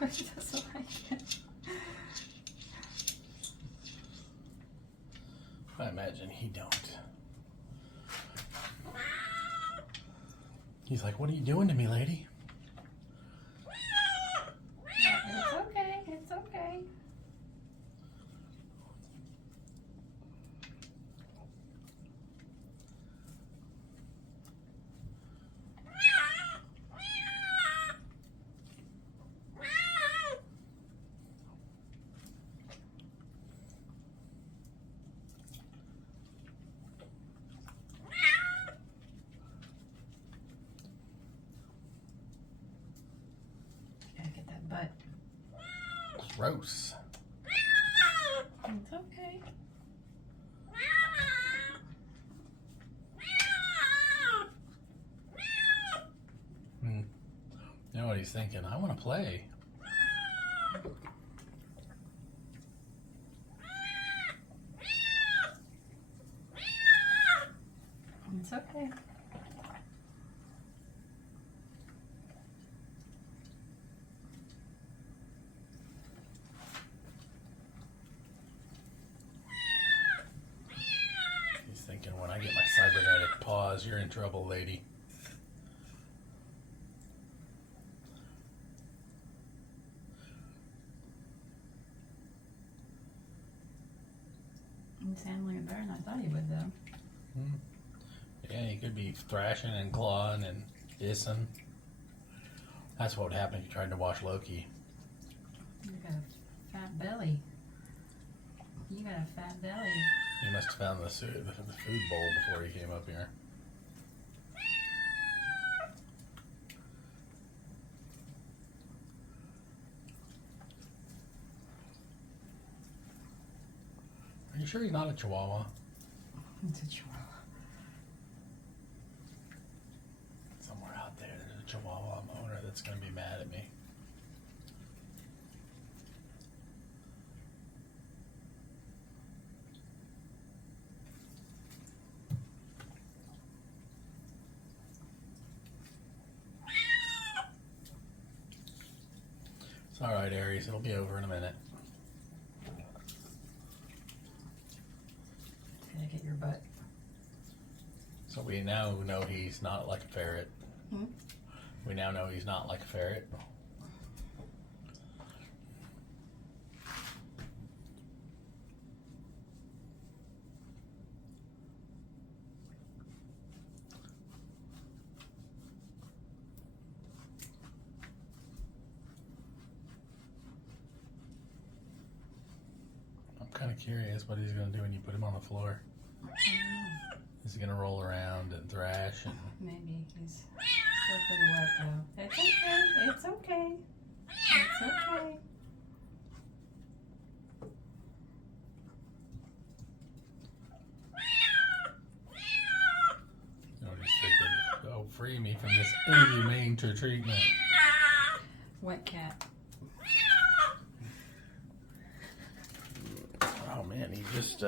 He doesn't like it. I imagine he don't. He's like, what are you doing to me, lady? It's okay. It's okay. Gotta get that butt. Gross. It's okay. You know what he's thinking? I want to play. It's okay. He's thinking, when I get my cybernetic paws, you're in trouble, lady. He's handling it better than I thought he would, though. Yeah, he could be thrashing and clawing and hissing. That's what would happen if you tried to wash Loki. You got a fat belly. You got a fat belly. He must have found the food bowl before he came up here. Are you sure he's not a Chihuahua? It's a chihuahua. Somewhere out there, there's a Chihuahua owner that's going to be mad at me. It's all right, Aries. It'll be over in a minute. Gotta get your butt. So we now know he's not like a ferret. Hmm? We now know he's not like a ferret. I'm kind of curious what he's going to do when you put him on the floor. Is he going to roll around and thrash? And Maybe he's still pretty wet, though. It's okay. It's okay. It's okay. you know, he's thinking, oh, free me from this inhumane treatment. Wet cat. Oh man, he just